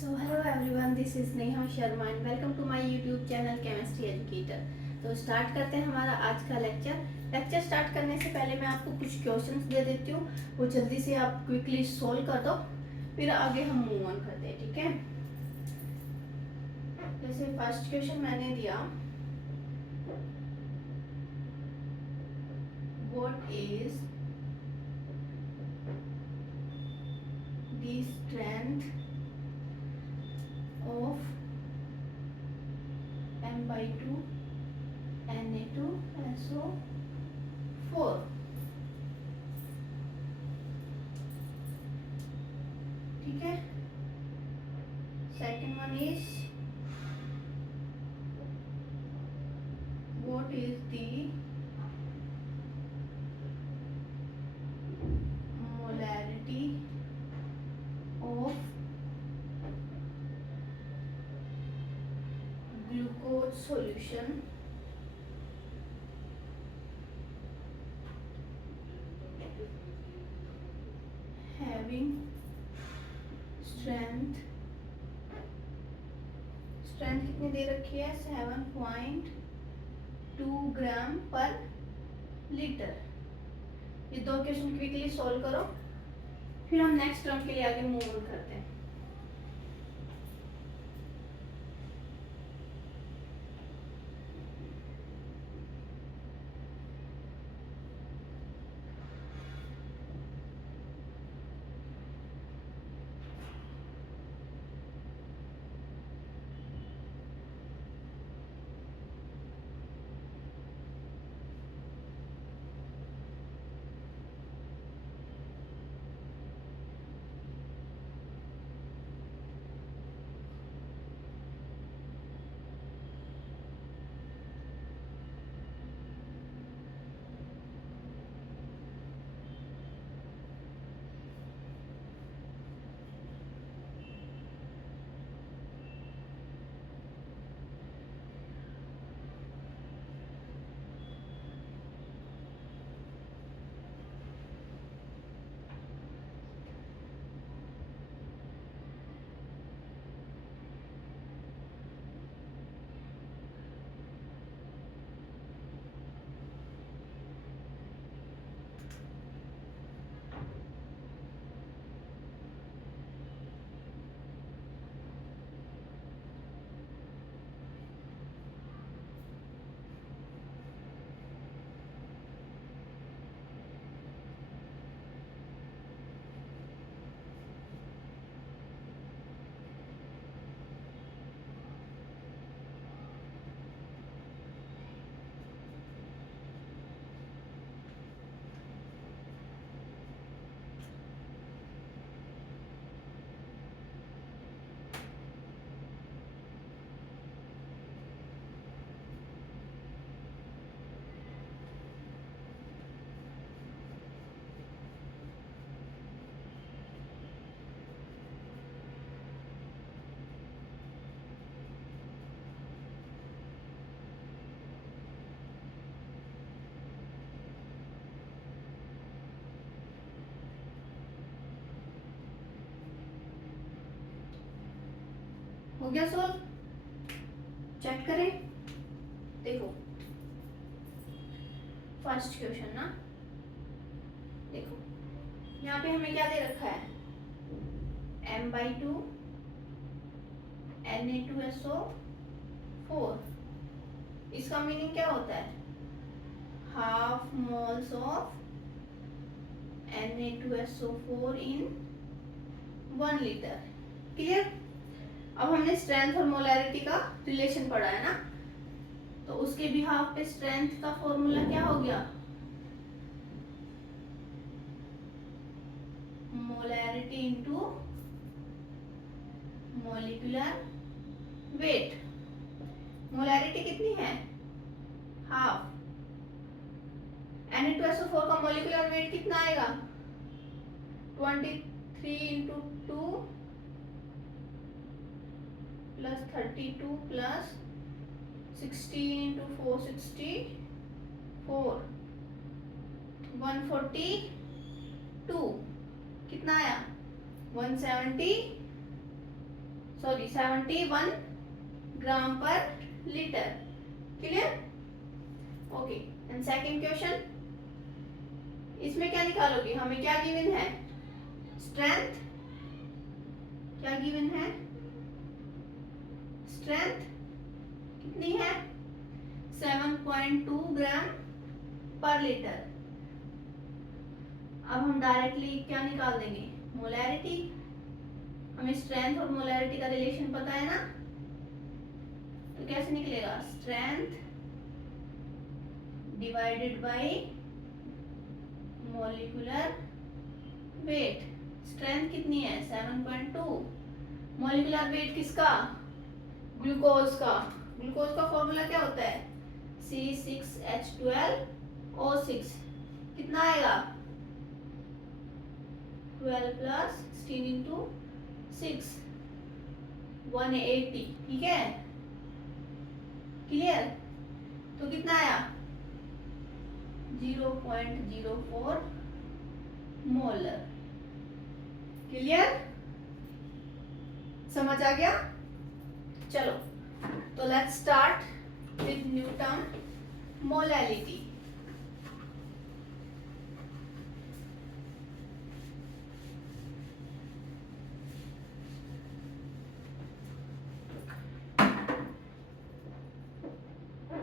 So hello everyone, this is Neha Sharma and welcome to my YouTube channel Chemistry Educator। तो start करते हैं हमारा आज का लेक्चर स्टार्ट करने से पहले मैं आपको कुछ क्वेश्चंस दे देती हूँ, वो जल्दी से आप क्विकली सोल्व कर दो, फिर आगे हम मूव ऑन करते हैं। ठीक है, जैसे फर्स्ट क्वेश्चन मैंने दिया, what is the strength of M/2 Na2SO4। ठीक है, second one is what is the molarity of glucose solution having strength कितनी दे रखी है, 7.2 ग्राम पर लीटर। ये दो क्वेश्चन क्विकली सॉल्व करो, फिर हम नेक्स्ट टर्म के लिए आगे मूव ऑन करते हैं। हो गया सोल्व, चेक करें। देखो फर्स्ट क्वेश्चन ना, देखो यहाँ पे हमें क्या दे रखा है, M/2 Na2SO4। इसका मीनिंग क्या होता है, half moles of Na2SO4 in 1 litre. Clear. अब हमने स्ट्रेंथ और मोलैरिटी का रिलेशन पढ़ा है ना, तो उसके बिहाफ पे स्ट्रेंथ का फॉर्मूला क्या हो गया, molarity into molecular weight. Molarity कितनी है, हाफ। Na2SO4 का मॉलिक्यूलर वेट कितना आएगा, 23 इंटू 2 प्लस 32 प्लस 16 इंटू 4 64 142। कितना आया, 176 सॉरी 71 ग्राम पर litre. Clear? Okay. And second question, इसमें क्या निकालोगे? हमें क्या गिवन है? स्ट्रेंथ। क्या गिवन है? स्ट्रेंथ कितनी है? 7.2 ग्राम पर लीटर। अब हम डायरेक्टली क्या निकाल देंगे? मोलैरिटी। हमें स्ट्रेंथ और मोलैरिटी का रिलेशन पता है ना, तो कैसे निकलेगा? Strength divided by molecular weight. Strength कितनी है? 7.2। मॉलिक्यूलर वेट किसका? ग्लूकोज का। ग्लूकोज का फॉर्मूला क्या होता है? C6H12O6। कितना आएगा? 12 प्लस 16 इंटू 6, 180। ठीक है? क्लियर? तो कितना आया? 0.04 मोलर। क्लियर? समझ आ गया? चलो, तो let's start with new term, molality.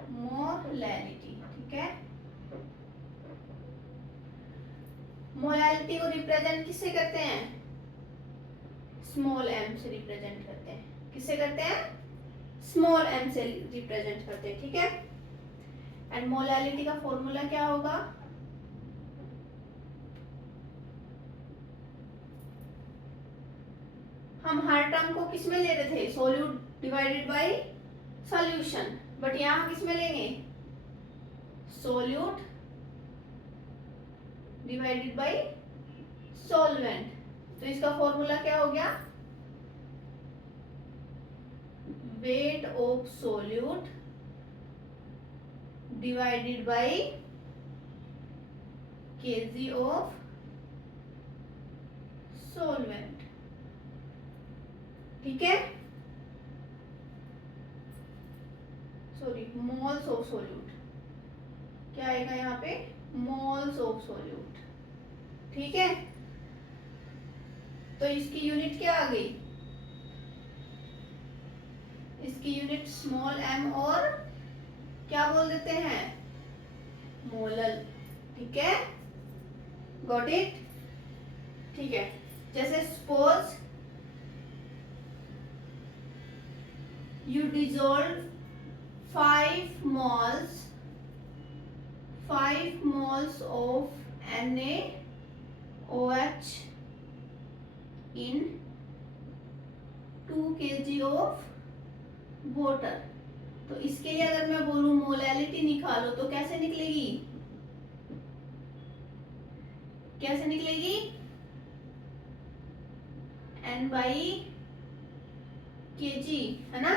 Molality, ठीक है? मोलैलिटी को रिप्रेजेंट किससे करते हैं? स्मॉल m से रिप्रेजेंट करते हैं। किससे करते हैं? स्मॉल m से रिप्रेजेंट करते हैं। ठीक है? एंड मोलैलिटी का फॉर्मूला क्या होगा? हम हर टर्म को किस में ले रहे थे? Solute divided by solution, but यहां किस में लेंगे? Solute divided by solvent. तो इसका फॉर्मूला क्या हो गया? Weight of solute divided by KG of solvent. ठीक है? Sorry, moles of solute. क्या आएगा यहाँ पे? Moles of solute. ठीक है? तो इसकी यूनिट क्या आ गई? इसकी यूनिट स्मॉल m और क्या बोल देते हैं? मोलल। ठीक है? Got it? ठीक है। जैसे suppose you dissolve 5 moles of NaOH in 2 kg of water। तो इसके लिए अगर मैं बोलूं मोलैलिटी निकालो तो कैसे निकलेगी? कैसे निकलेगी? N/kg, है ना?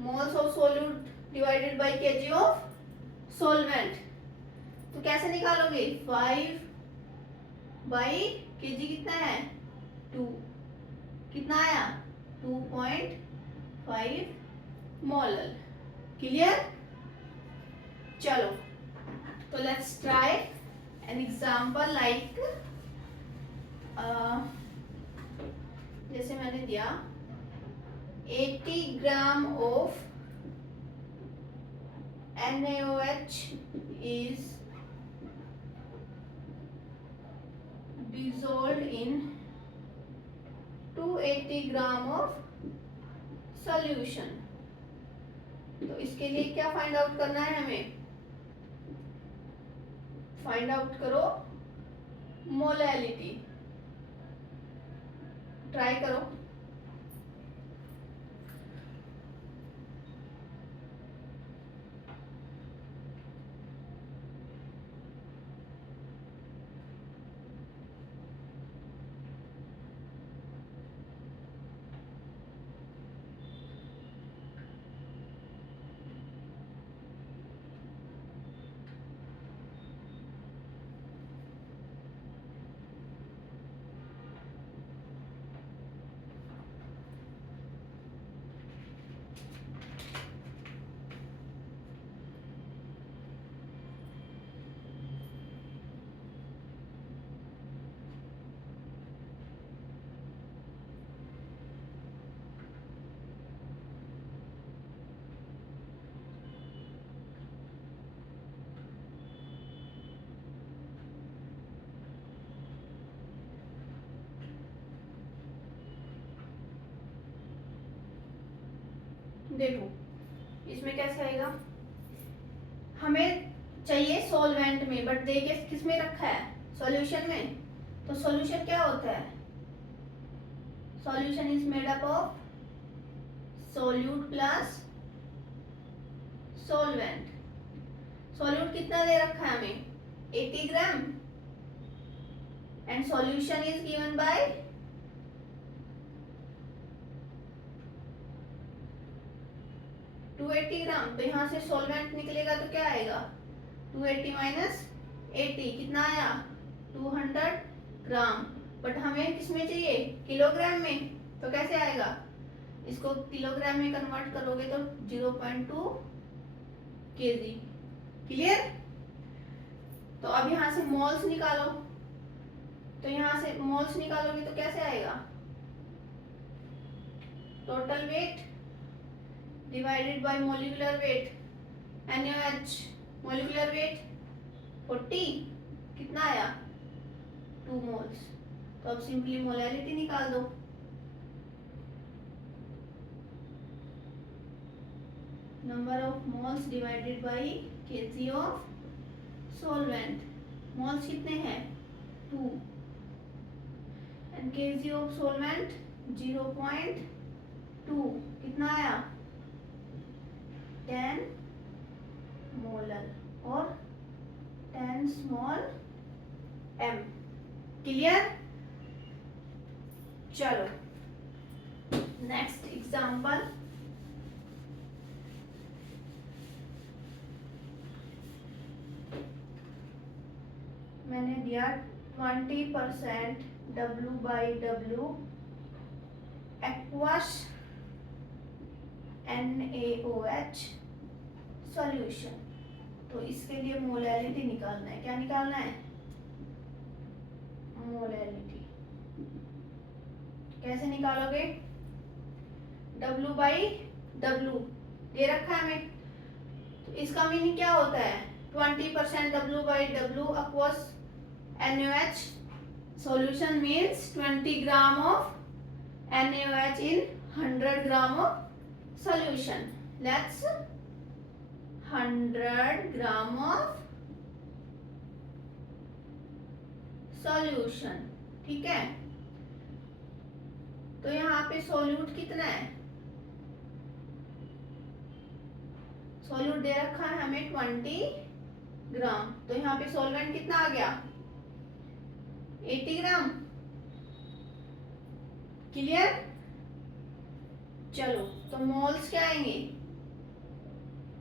Moles of solute divided by KG of solvent. तो कैसे निकालोगे? 5/kg कितना है? 2। कितना आया? 2.5 मोलर। क्लियर? चलो, तो let's try an example like, जैसे मैंने दिया 80 gram of NaOH is dissolved in 280 gram of solution. तो इसके लिए क्या फाइंड आउट करना है हमें? फाइंड आउट करो मोलैलिटी। ट्राई करो। देखो इसमें कैसे आएगा, हमें चाहिए सॉल्वेंट में, बट दे के किस में रखा है, सॉल्यूशन में। तो सॉल्यूशन क्या होता है, solution is made up of solute plus solvent. Solute कितना दे रखा है हमें, 80 gram, and solution is given by 280 gram. तो यहाँ से सॉल्वेंट निकलेगा तो क्या आएगा, 280 माइनस 80 कितना आया, 200 ग्राम। बट हमें किसमें चाहिए, किलोग्राम में। तो कैसे आएगा, इसको किलोग्राम में कन्वर्ट करोगे तो 0.2 kg। क्लियर। तो अब यहाँ से मोल्स निकालो, तो यहाँ से मोल्स निकालोगे तो कैसे आएगा, total weight divided by molecular weight, NaOH molecular weight 40 कितना आया, 2 मोल्स। तो अब सिंपली मोलैरिटी निकाल दो, number of moles divided by KG of solvent. Moles कितने हैं, 2, एंड केजी ऑफ सॉल्वेंट 0.2 कितना आया, 10 मोलर और 10 स्मॉल m। क्लियर। चलो नेक्स्ट एग्जांपल, मैंने दिया 20% W/W एक्वस NaOH सॉल्यूशन। तो इसके लिए मोलैरिटी निकालना है, क्या निकालना है, मोलैरिटी। कैसे निकालोगे, W/W दे रखा है हमें, तो इसका मीनिंग क्या होता है, 20% W/W aqueous NaOH solution means 20 gram of NaOH in 100 gram of solution. Let's 100 gram of solution, ठीक है। तो यहाँ पे सोल्यूट कितना है, सोल्यूट दे रखा है हमें 20 ग्राम। तो यहाँ पे सॉल्वेंट कितना आ गया, 80 ग्राम। क्लियर। चलो तो मोल्स क्या आएंगे,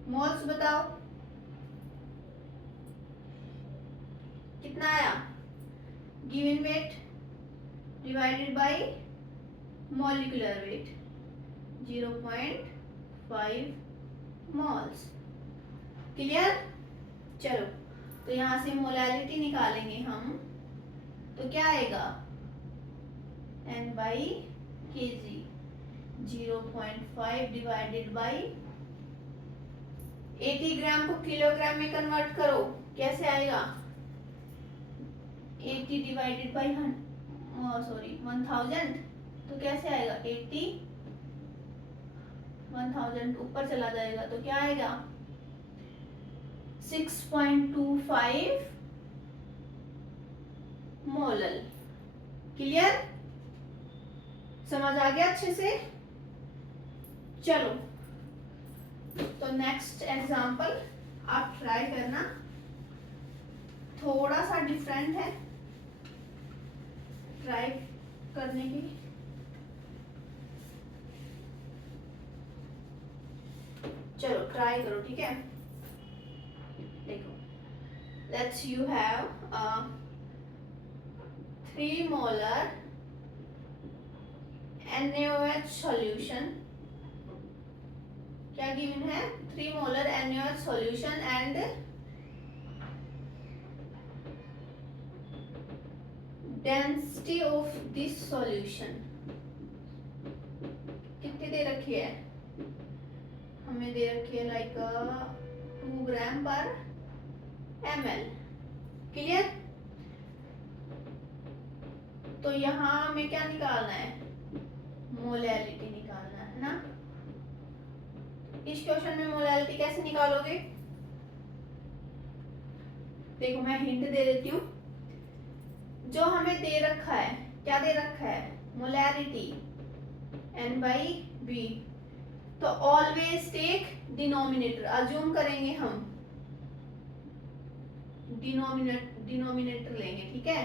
मोल्स बताओ कितना आया, given weight divided by molecular weight 0.5 moles. Clear. चलो तो यहां से मोलैरिटी निकालेंगे हम, तो क्या आएगा, N/kg 0.5 डिवाइडेड बाय 80 ग्राम को किलोग्राम में कन्वर्ट करो, कैसे आएगा, 80 डिवाइडेड बाय 1000, तो कैसे आएगा, 80 1000 ऊपर चला जाएगा तो क्या आएगा, 6.25 मोलल। क्लियर, समझ आ गया अच्छे से। चलो तो नेक्स्ट एग्जांपल आप ट्राई करना, थोड़ा सा डिफरेंट है ट्राई करने की। चलो ट्राई करो, ठीक है। देखो, let's you have 3 molar NaOH solution। क्या गिवन है, 3 molar NaOH solution and density of this solution कितनी दे रखी है, हमें दे रखी है लाइक 2 ग्राम पर ml। क्लियर। तो यहाँ हमें क्या निकालना है, मोलैरिटी निकालना है ना। इस क्वेश्चन में मोलैरिटी कैसे निकालोगे? देखो मैं हिंट दे देती हूँ। जो हमें दे रखा है, क्या दे रखा है? Molarity N/V। तो ऑलवेज टेक डिनोमिनेटर, अज्यूम करेंगे हम डिनोमिनेटर लेंगे, ठीक है।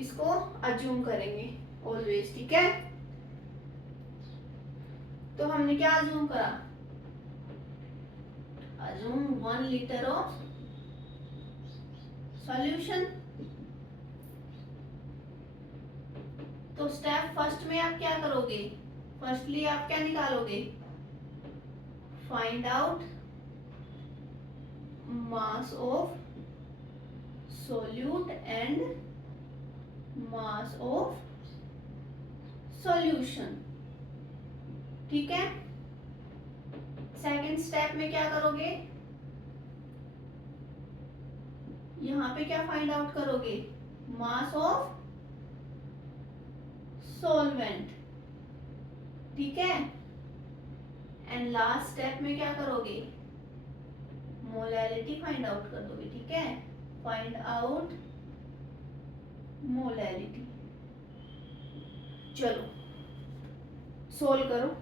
इसको अज्यूम करेंगे ऑलवेज, ठीक है। तो हमने क्या अज्यूम करा? Assume 1 litre of solution. तो स्टेप फर्स्ट में आप क्या करोगे? फर्स्टली आप क्या निकालोगे? Find out mass of solute and mass of solution, ठीक है। सेकंड स्टेप में क्या करोगे? यहां पे क्या फाइंड आउट करोगे? मास ऑफ सॉल्वेंट, ठीक है। एंड लास्ट स्टेप में क्या करोगे? मोलैरिटी फाइंड आउट कर दोगे, ठीक है। Find out molarity. चलो सोल्व करो।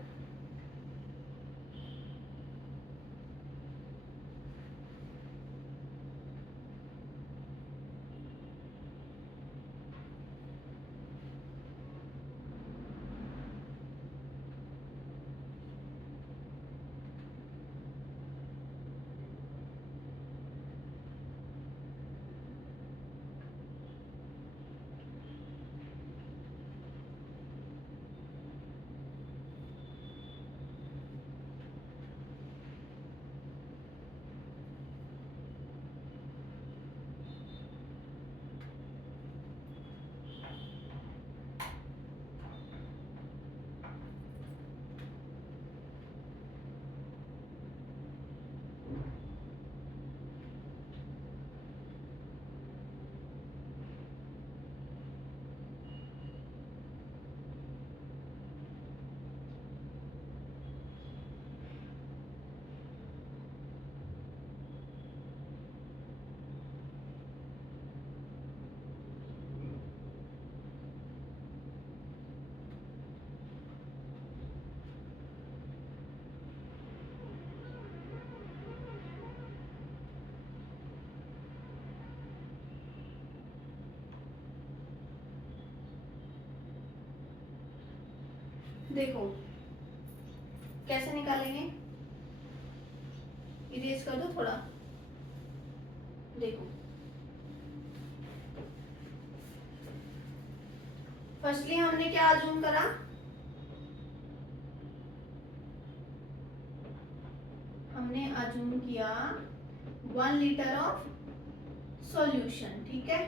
देखो कैसे निकालेंगे, इरेज कर दो थोड़ा। देखो फर्स्टली हमने क्या अज्यूम करा? हमने अज्यूम किया 1 लीटर ऑफ सॉल्यूशन, ठीक है।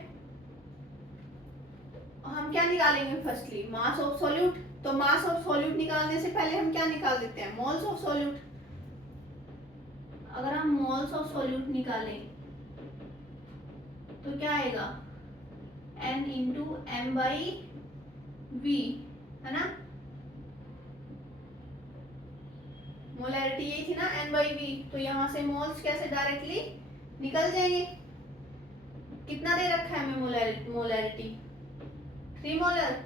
हम क्या निकालेंगे? Firstly mass of solute. तो मास ऑफ सॉल्यूट निकालने से पहले हम क्या निकाल देते हैं? Moles of solute. अगर हम मोल्स ऑफ सॉल्यूट निकालें तो क्या आएगा? N इंटू M/V, है ना। मोलैरिटी यही थी ना, N/V। तो यहां से मोल्स कैसे डायरेक्टली निकल जाएंगे। कितना दे रखा है हमें मोलैरिटी? 3 मोलर।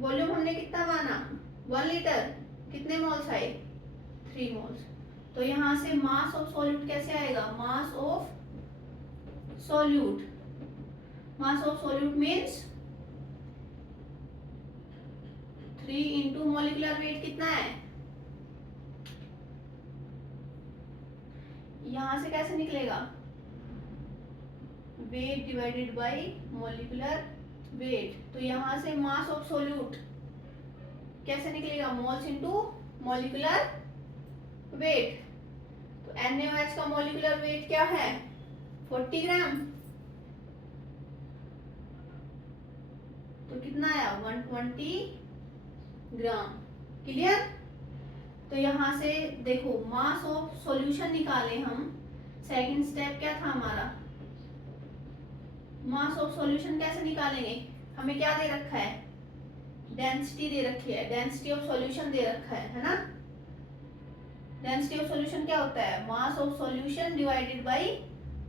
वॉल्यूम हमने कितना माना? 1 लीटर। कितने मोल्स आए? 3 मोल्स। तो यहां से मास ऑफ सॉल्यूट कैसे आएगा? Mass of solute, mass of solute means 3 into molecular weight कितना है? यहां से कैसे निकलेगा? Weight divided by molecular weight. तो यहां से मास ऑफ सॉल्यूट कैसे निकलेगा? Moles into molecular weight. तो NaOH का मॉलिक्यूलर वेट क्या है? 40 ग्राम। तो कितना आया? 120 ग्राम। क्लियर। तो यहां से देखो मास ऑफ सॉल्यूशन निकाले हम। सेकंड स्टेप क्या था हमारा? मास ऑफ सॉल्यूशन कैसे निकालेंगे? हमें क्या दे रखा है? डेंसिटी दे रखी है, डेंसिटी ऑफ सॉल्यूशन दे रखा है ना। डेंसिटी ऑफ सॉल्यूशन क्या होता है, mass of solution divided by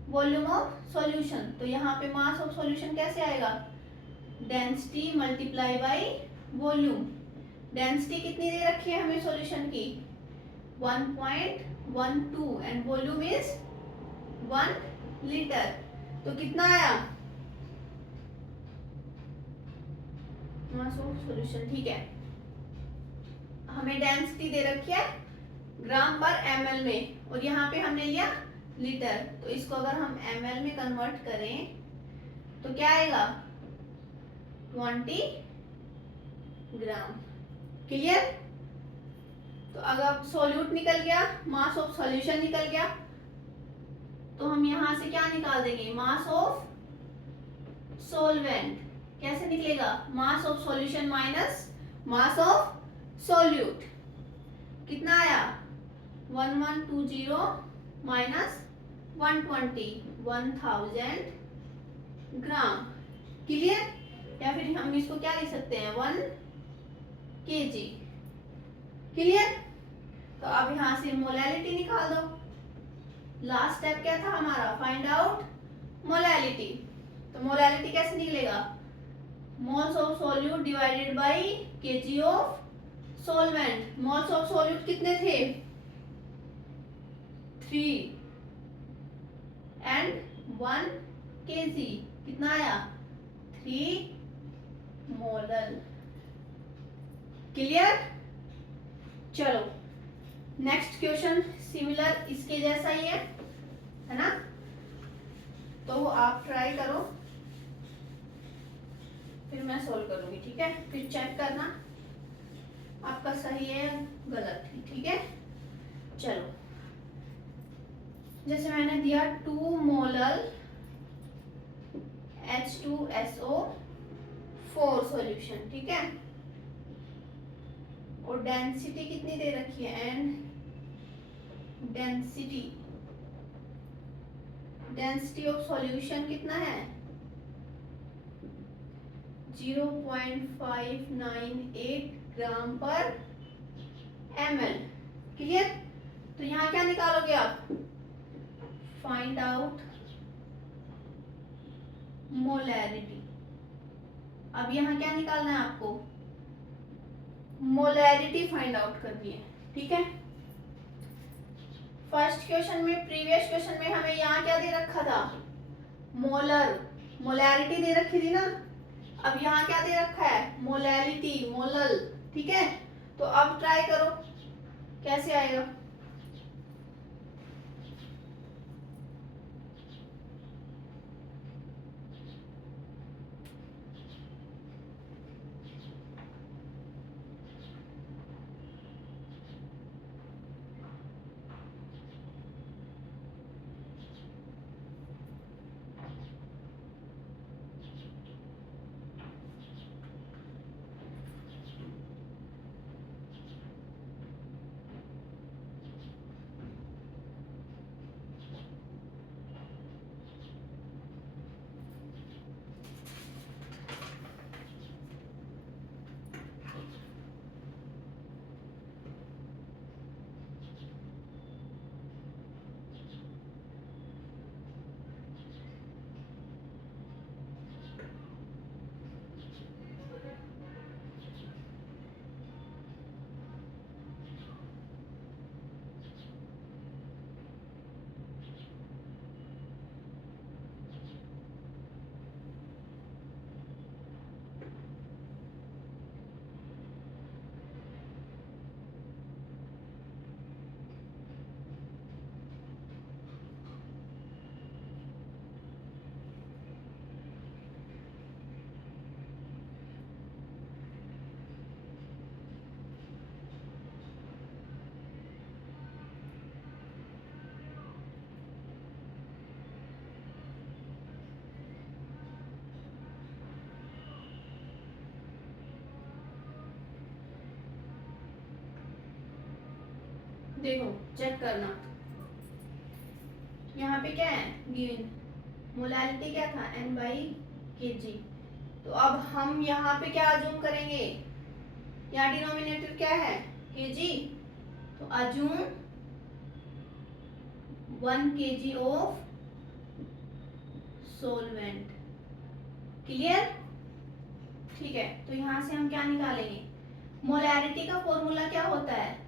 volume of solution. तो यहाँ पे मास ऑफ सॉल्यूशन कैसे आएगा, density multiply by volume. Density कितनी दे रखी है हमें सॉल्यूशन की, 1.12 एंड वॉल्यूम इज 1 लीटर। तो कितना आया मास ऑफ सॉल्यूशन, ठीक है। हमें डेंसिटी दे रखी है ग्राम पर ml में और यहाँ पे हमने लिया लीटर। तो इसको अगर हम ml में कन्वर्ट करें तो क्या आएगा 20 ग्राम। क्लियर। तो अगर सॉल्यूट निकल गया, मास ऑफ सॉल्यूशन निकल गया, तो हम यहां से क्या निकाल देंगे, मास ऑफ सॉल्वेंट। कैसे निकलेगा, mass of solution minus mass of solute. कितना आया 1120 माइनस 120, 1000 ग्राम। क्लियर। या फिर हम इसको क्या लिख सकते हैं 1 kg। क्लियर। तो अब यहां से मोलैलिटी निकाल दो। लास्ट स्टेप क्या था हमारा, फाइंड आउट मोलैलिटी। तो मोलैलिटी कैसे निकलेगा, moles of solute divided by KG of solvent. Moles of solute कितने थे 3 एंड 1 kg। कितना आया 3 मोलर। क्लियर। चलो नेक्स्ट क्वेश्चन सिमिलर इसके जैसा ही है ना। तो आप ट्राई करो, फिर मैं सोल्व करूंगी, ठीक है। फिर चेक करना आपका सही है गलत है, ठीक है। चलो जैसे मैंने दिया 2 मोलर H2SO4 सॉल्यूशन, ठीक है। और डेंसिटी कितनी दे रखी है, एंड डेंसिटी ऑफ सॉल्यूशन कितना है 0.598 ग्राम पर ml। क्लियर। तो यहाँ क्या निकालोगे आप, फाइंड आउट मोलैरिटी। अब यहाँ क्या निकालना है आपको, मोलैरिटी फाइंड आउट करनी है, ठीक है। फर्स्ट क्वेश्चन में, प्रीवियस क्वेश्चन में हमें यहाँ क्या दे रखा था, मोलर, मोलैरिटी दे रखी थी ना। अब यहाँ क्या दे रखा है, मोलैलिटी, मोलल, ठीक है। तो अब ट्राई करो कैसे आएगा। देखो चेक करना, यहाँ पे क्या है गिवन, मोलैलिटी क्या था n/kg। तो अब हम यहाँ पे क्या अज्यूम करेंगे, यहाँ डिनोमिनेटर क्या है, kg, तो assume 1 kg of solvent. Clear? ठीक है, तो यहां से हम क्या निकालेंगे, मोलैरिटी का फॉर्मूला क्या होता है,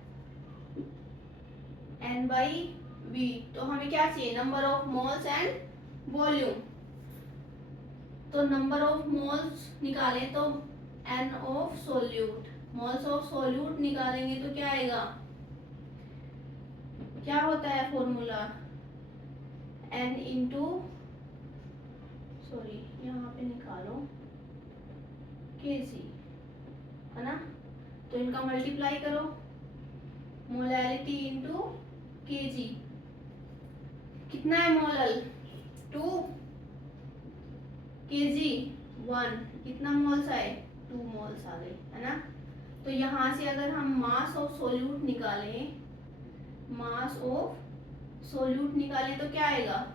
N/V। तो हमें क्या चाहिए, number of moles and volume. तो नंबर ऑफ मोल्स निकालें तो N of solute, moles of solute निकालेंगे तो क्या आएगा, क्या होता है फॉर्मूला, N इंटू, सॉरी यहाँ पे निकालो Kg, है ना, तो इनका मल्टीप्लाई करो, मोलैरिटी इंटू Kg, कितना है मोलल, 2, Kg 1, कितना मोल्स आए, 2 मोल्स आ गए, है ना। तो यहाँ से अगर हम मास ऑफ सोल्यूट निकालें, मास ऑफ सोल्यूट निकालें तो क्या आएगा,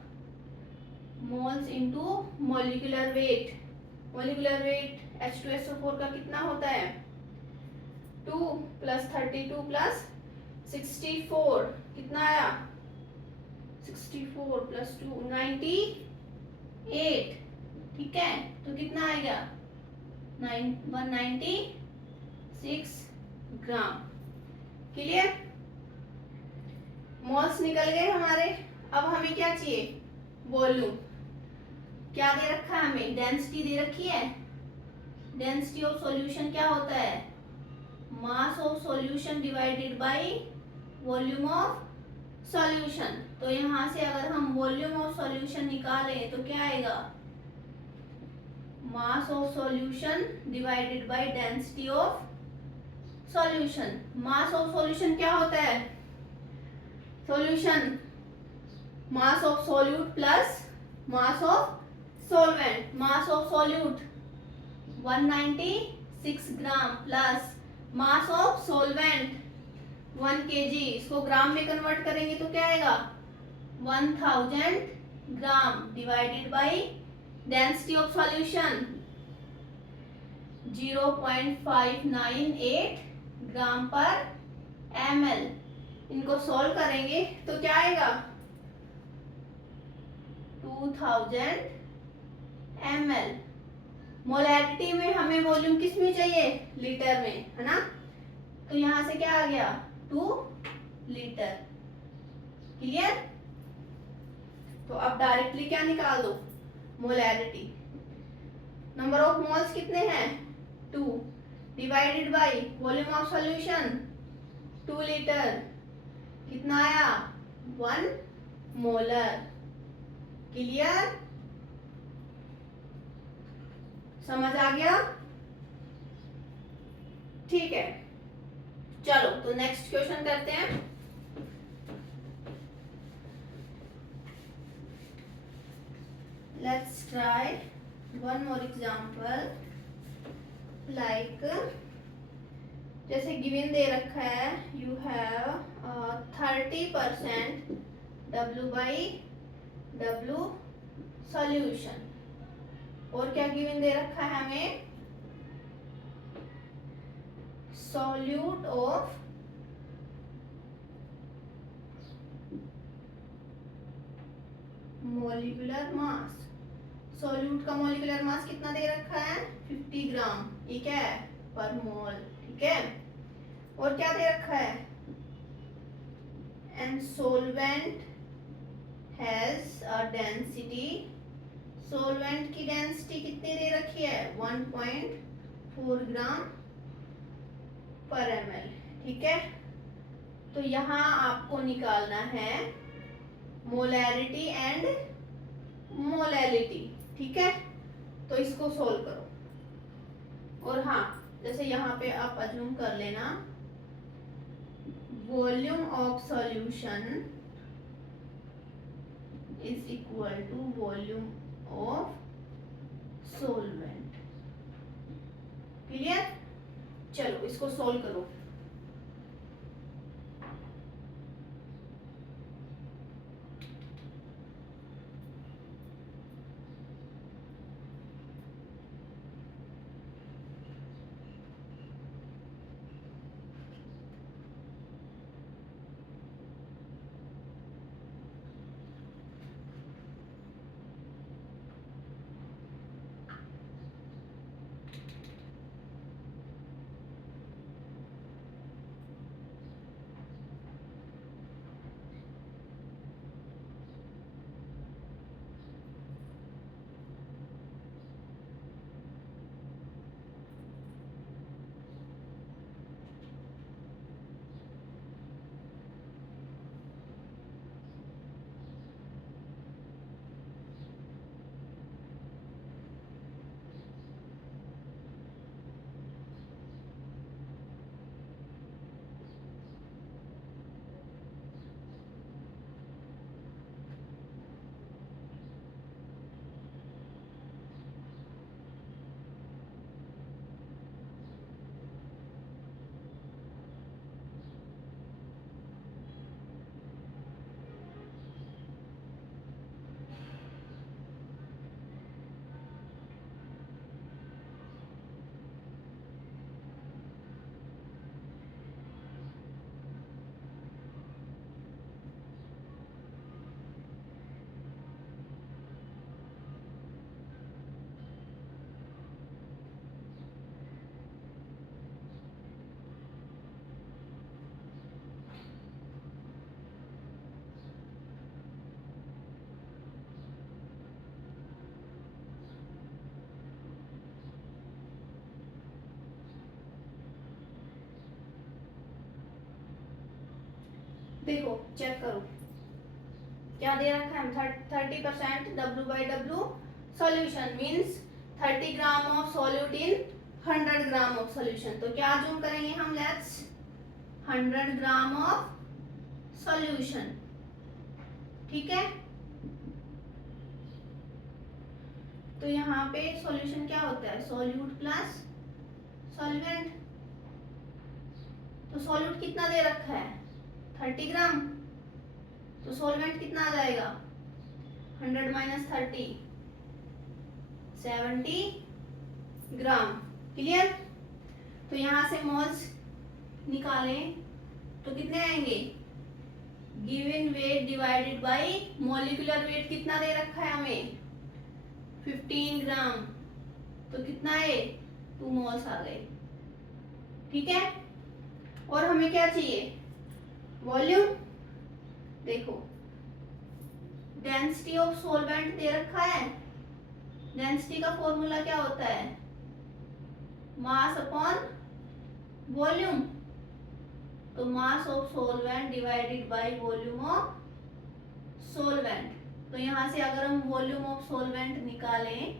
moles into molecular weight. Molecular weight H2SO4 का कितना होता है, 2 + 32 + 64, कितना आया, 64 + 2 98, ठीक है, तो कितना आएगा 196 ग्राम। क्लियर? मोल्स निकल गए हमारे। अब हमें क्या चाहिए, वॉल्यूम। क्या दे रखा है हमें, डेंसिटी दे रखी है। डेंसिटी ऑफ सॉल्यूशन क्या होता है, mass of solution divided by volume of solution. तो यहाँ से अगर हम वॉल्यूम ऑफ सॉल्यूशन निकालें तो क्या आएगा, mass of solution divided by density of solution. Mass of solution क्या होता है, solution mass of solute plus mass of solvent. Mass of solute 196 gram plus mass of solvent 1 kg, इसको ग्राम में convert करेंगे तो क्या आएगा, 1000 gram divided by density of solution 0.598 ग्राम पर ml। इनको सॉल्व करेंगे तो क्या आएगा, 2000 ml। मोलैरिटी में हमें वॉल्यूम किस में चाहिए, लीटर में, है ना। तो यहां से क्या आ गया, 2 लीटर। क्लियर? तो अब डायरेक्टली क्या निकाल दो, मोलैरिटी। नंबर ऑफ मोल्स कितने हैं, 2, divided by volume of solution 2 litre, कितना आया, 1 मोलर। क्लियर? समझ आ गया? ठीक है, चलो तो नेक्स्ट क्वेश्चन करते हैं। Let's try one more example. Like जैसे गिवन दे रखा है, यू हैव 30% W/W सॉल्यूशन। और क्या गिवन दे रखा है हमें, solute of molecular mass. Solute का मोलिकुलर मास कितना दे रखा है, 50 ग्राम, ठीक है, पर मोल। ठीक है, और क्या दे रखा है, and solvent has a density. Solvent की डेंसिटी कितनी दे रखी है, 1.4 ग्राम पर ml। ठीक है, तो यहाँ आपको निकालना है मोलैरिटी एंड मोलैलिटी। ठीक है, तो इसको सोल्व करो। और हाँ, जैसे यहाँ पे आप अज्यूम कर लेना, volume of solution is equal to volume of solvent. Clear? चलो इसको सोल्व करो। देखो चेक करो क्या दे रखा है, 30% W/W solution means 30 gram of solute in 100 gram of solution. तो क्या अज्यूम करेंगे हम, लेट्स 100 ग्राम ऑफ सॉल्यूशन, ठीक है। तो यहाँ पे सॉल्यूशन क्या होता है, सॉल्यूट प्लस सॉल्वेंट। तो सॉल्यूट कितना दे रखा है 30 ग्राम, तो सॉल्वेंट कितना आ जाएगा 100 माइनस 30 70 ग्राम। क्लियर। तो यहाँ से मोल्स निकालें तो कितने आएंगे, given weight divided by molecular weight कितना दे रखा है हमें 15 ग्राम, तो कितना है 2 मोल्स आ गए, ठीक है। और हमें क्या चाहिए, वॉल्यूम। देखो डेंसिटी ऑफ सॉल्वेंट दे रखा है, डेंसिटी का फॉर्मूला क्या होता है, मास अपॉन वॉल्यूम। तो mass of solvent divided by volume of solvent. तो यहां से अगर हम वॉल्यूम ऑफ सॉल्वेंट निकालें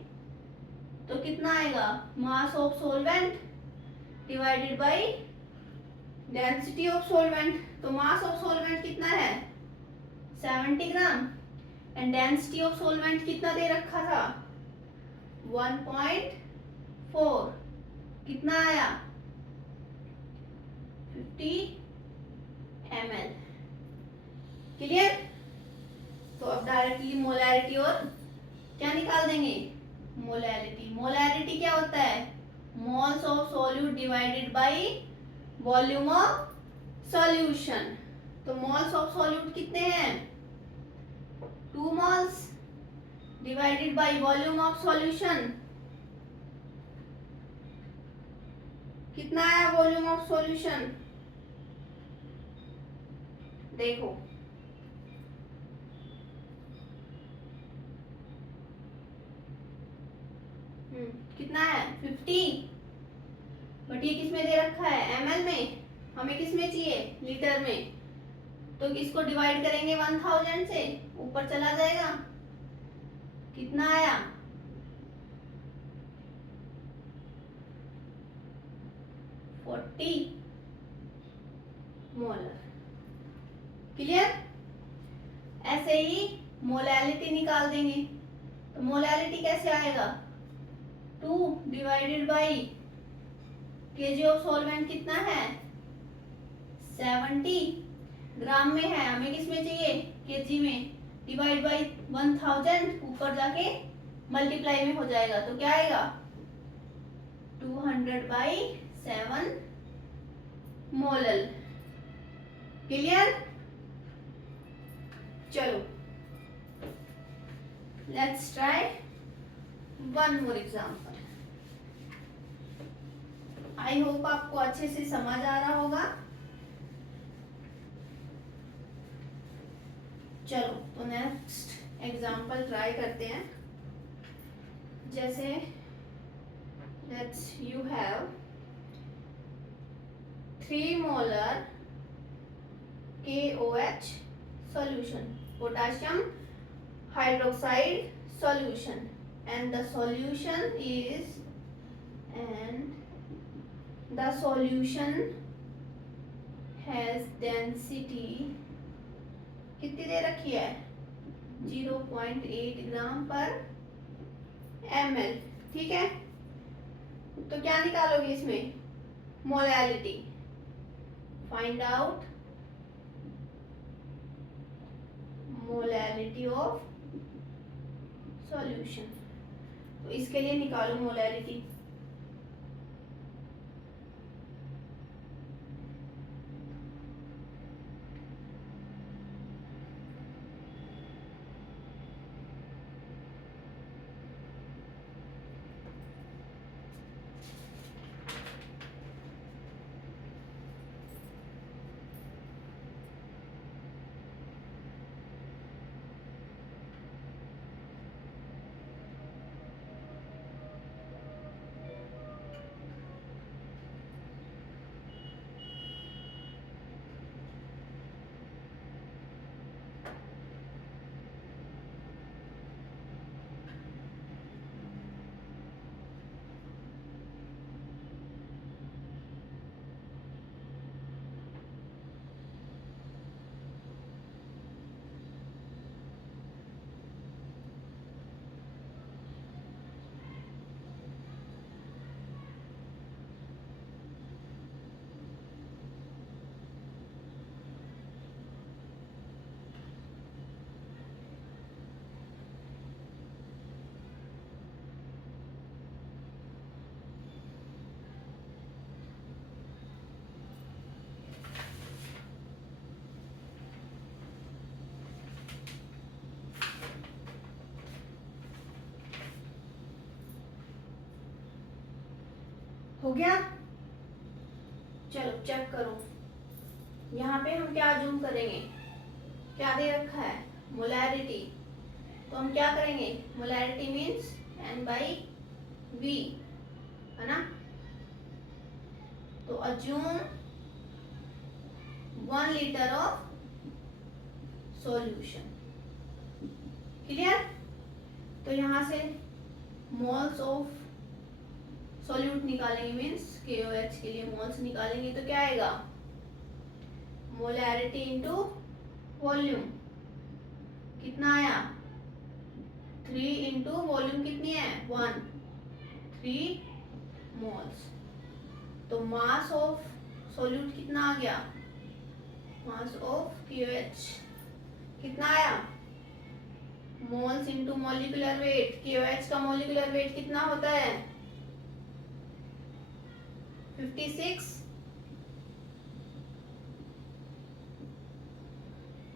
तो कितना आएगा, मास of solvent divided by density of solvent. तो मास ऑफ सॉल्वेंट कितना है 70 gram and density of solvent कितना दे रखा था 1.4, कितना आया 50 ml। क्लियर। तो अब डायरेक्टली मोलैरिटी और क्या निकाल देंगे, मोलैरिटी। मोलैरिटी क्या होता है, moles of solute divided by volume of solution. तो मोल्स ऑफ सॉल्यूट कितने हैं 2 moles divided by volume of solution, कितना आया वॉल्यूम ऑफ सॉल्यूशन, देखो कितना है 50, बट ये किस में दे रखा है ml में, हमें किस में चाहिए लीटर में। तो इसको डिवाइड करेंगे 1000 से, ऊपर चला जाएगा, कितना आया 40 मोलर। क्लियर। ऐसे ही मोलैलिटी निकाल देंगे। तो मोलैलिटी कैसे आएगा, 2 divided by KG of solvent कितना है 70 ग्राम में है, हमें किस में चाहिए केजी में, डिवाइड बाई 1000, ऊपर जाके मल्टीप्लाई में हो जाएगा। तो क्या आएगा 200/7 मोलल। क्लियर। चलो let's try one more example. I hope आपको अच्छे से समझ आ रहा होगा। चलो तो नेक्स्ट एग्जाम्पल ट्राई करते हैं। जैसे let's you have 3 molar KOH solution, potassium hydroxide solution, and the solution has density कितनी दे रखी है 0.8 ग्राम पर ml। ठीक है। तो क्या निकालोगे इसमें molality, find out molality of solution. तो इसके लिए निकालो मोलैलिटी। हो गया? चलो चेक करो, यहाँ पे हम क्या जूम करेंगे, क्या दे रखा है, मोलैरिटी। तो हम क्या करेंगे, मोलैरिटी मीन्स N/V, है ना। तो assume 1 litre of solution. Clear? तो यहां से मोल्स ऑफ सॉल्यूट निकालेंगे, मीन्स KOH के लिए मोल्स निकालेंगे, तो क्या आएगा, मोलैरिटी इंटू वॉल्यूम। कितना आया, 3 इंटू वॉल्यूम कितनी है, 1, 3 मोल्स। तो मास ऑफ सॉल्यूट कितना आ गया, मास ऑफ KOH कितना आया, moles into molecular weight. KOH का मॉलिक्यूलर वेट कितना होता है, 56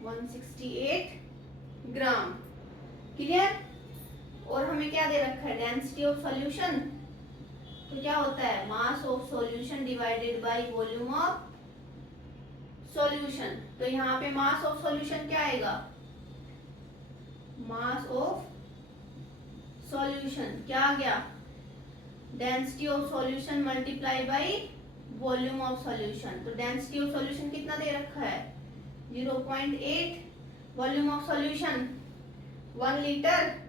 168 ग्राम। क्लियर? और हमें क्या दे रखा है, डेंसिटी ऑफ सॉल्यूशन। तो क्या होता है, mass of solution divided by volume of solution. तो यहाँ पे मास ऑफ सॉल्यूशन क्या आएगा, मास ऑफ सॉल्यूशन क्या आ गया, density of solution multiply by volume of solution. तो डेंसिटी ऑफ सॉल्यूशन कितना दे रखा है, 0.8, volume of solution 1 litre.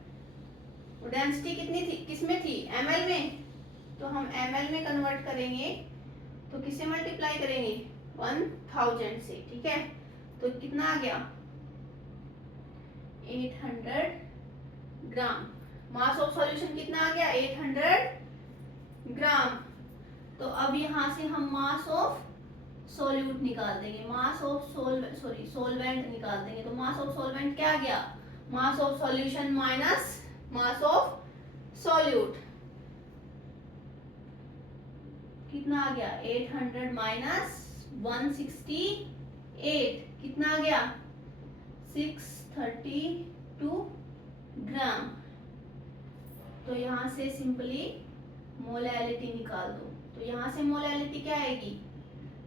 Density कितनी थी, किसमें थी, ml में। तो हम ml में कन्वर्ट करेंगे, तो किससे मल्टीप्लाई करेंगे, 1000 से। ठीक है, तो कितना आ गया, 800 ग्राम। मास ऑफ सॉल्यूशन कितना आ गया, 800 ग्राम। तो अब यहां से हम मास ऑफ सॉल्यूट निकाल देंगे, मास ऑफ सोलवेंट निकाल देंगे। तो मास ऑफ सॉल्वेंट क्या आ गया, mass of solution minus mass of solute. कितना आ गया, 800 माइनस 168, कितना आ गया, 632 ग्राम। तो यहां से सिंपली मोलैलिटी निकाल दो। तो यहां से मोलैलिटी क्या आएगी,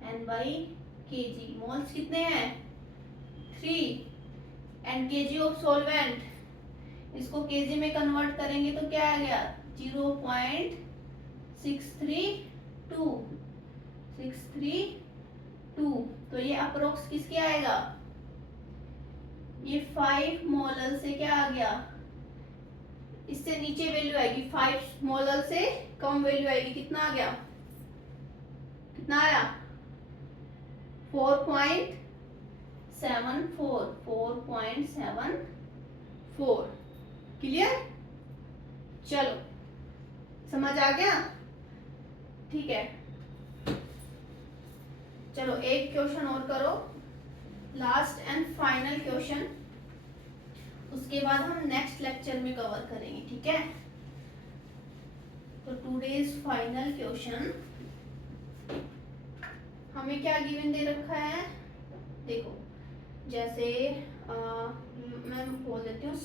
N/kg। मोल्स कितने हैं, 3, एंड kg ऑफ सॉल्वेंट, इसको kg में कन्वर्ट करेंगे तो क्या आ गया, 0.632। तो ये अप्रोक्स किसके आएगा, ये 5 मोलर से क्या आ गया, इससे नीचे वैल्यू आएगी, 5 मोलर से कम वैल्यू आएगी। कितना आ गया, कितना आया, 4.74। क्लियर? चलो समझ आ गया? ठीक है, चलो एक क्वेश्चन और करो, लास्ट एंड फाइनल क्वेश्चन, उसके बाद हम नेक्स्ट लेक्चर में कवर करेंगे। ठीक है, तो टुडेज फाइनल क्वेश्चन, हमें क्या गिवन दे रखा है, देखो जैसे मैं बोल देती हूँ,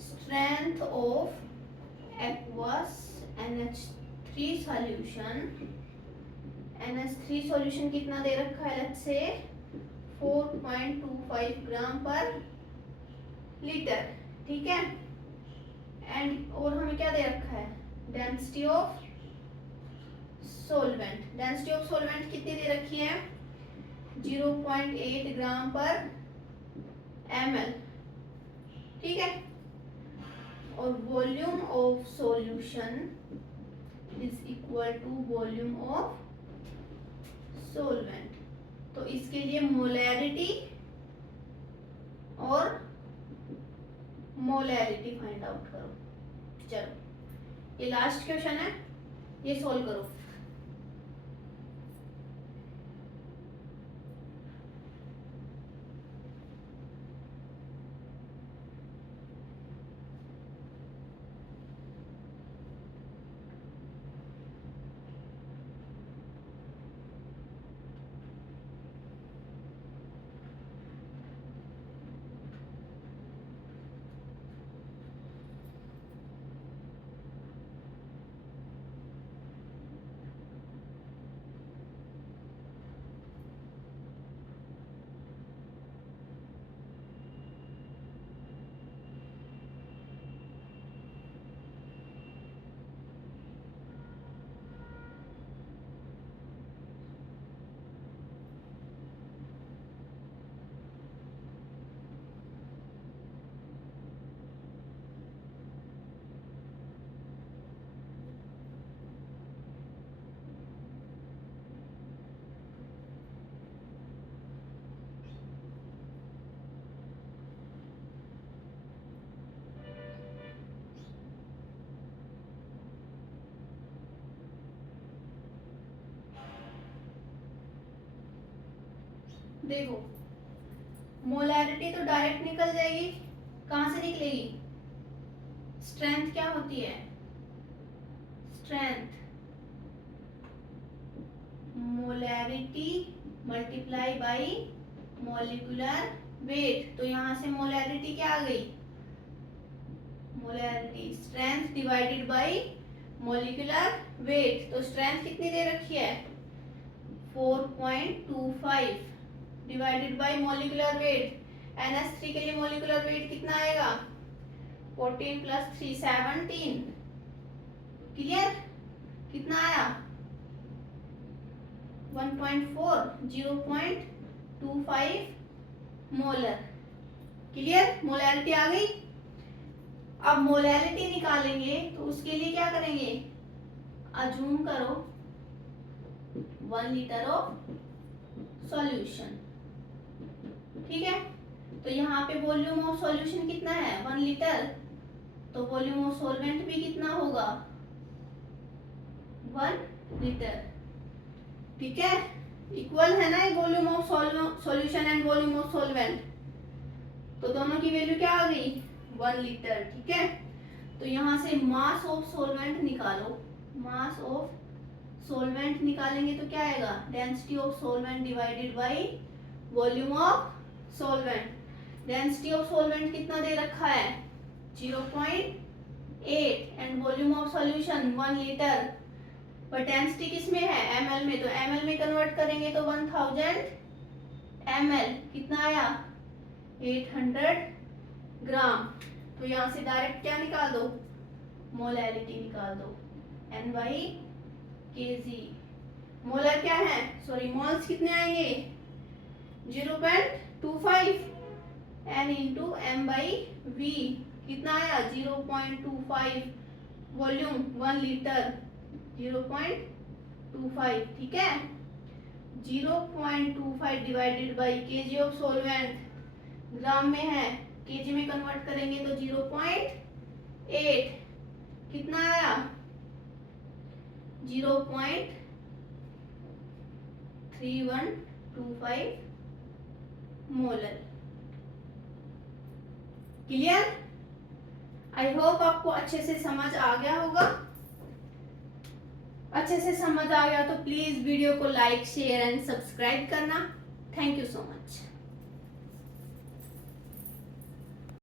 strength of aqueous NH3 solution कितना दे रखा है, लेट्स से 4.25 ग्राम पर लीटर। ठीक है, एंड और हमें क्या दे रखा है, डेंसिटी ऑफ सॉल्वेंट कितनी दे रखी है, 0.8 ग्राम पर ml। ठीक है, और volume of solution is equal to volume of solvent. तो इसके लिए मोलैरिटी और मोलैरिटी फाइंड आउट करो। चलो ये लास्ट क्वेश्चन है, ये सॉल्व करो। देखो मोलैरिटी तो डायरेक्ट निकल जाएगी, कहां से निकलेगी? स्ट्रेंथ क्या होती है? Strength molarity multiply by molecular weight. तो यहां से मोलैरिटी क्या आ गई? Molarity strength divided by molecular weight. तो स्ट्रेंथ कितनी दे रखी है? 4.25 divided by molecular weight. NH3 के लिए मॉलिक्यूलर वेट कितना आएगा? 14 + 3 17। क्लियर? कितना आया? 1.4 0.25 मोलर। क्लियर? मोलैरिटी आ गई। अब मोलैरिटी निकालेंगे तो उसके लिए क्या करेंगे? अज्यूम करो 1 लीटर ऑफ सॉल्यूशन। ठीक है, तो यहाँ पे वॉल्यूम ऑफ सॉल्यूशन कितना है? 1 लीटर। तो वॉल्यूम ऑफ सॉल्वेंट भी कितना होगा? 1 लीटर। ठीक है, इक्वल है ना volume of solution and volume of solvent. तो दोनों की वैल्यू क्या आ गई? 1 लीटर। ठीक है, तो यहां से मास ऑफ सॉल्वेंट निकालो। मास ऑफ सॉल्वेंट निकालेंगे तो क्या आएगा? Density of solvent divided by volume of solvent. Density of solvent कितना दे रखा है? 0.8 and volume of solution 1 litre. पर डेंसिटी किस में है? ml में। तो ml में कन्वर्ट करेंगे तो 1000 ml कितना आया? 800 ग्राम। तो यहां से डायरेक्ट क्या निकाल दो? मोलैरिटी निकाल दो N/kg। मोलर क्या है? सॉरी, मोल्स कितने आएंगे? 0.25 N इंटू m/v। कितना आया? 0.25। Volume 1 litre 0.25। ठीक है, 0.25 divided by kg of solvent. Gram में है, केजी में कन्वर्ट करेंगे तो 0.8 कितना आया? 0.3125 मोलर। क्लियर? आई होप आपको अच्छे से समझ आ गया होगा। अच्छे से समझ आ गया तो प्लीज वीडियो को लाइक शेयर एंड सब्सक्राइब करना। Thank you so much.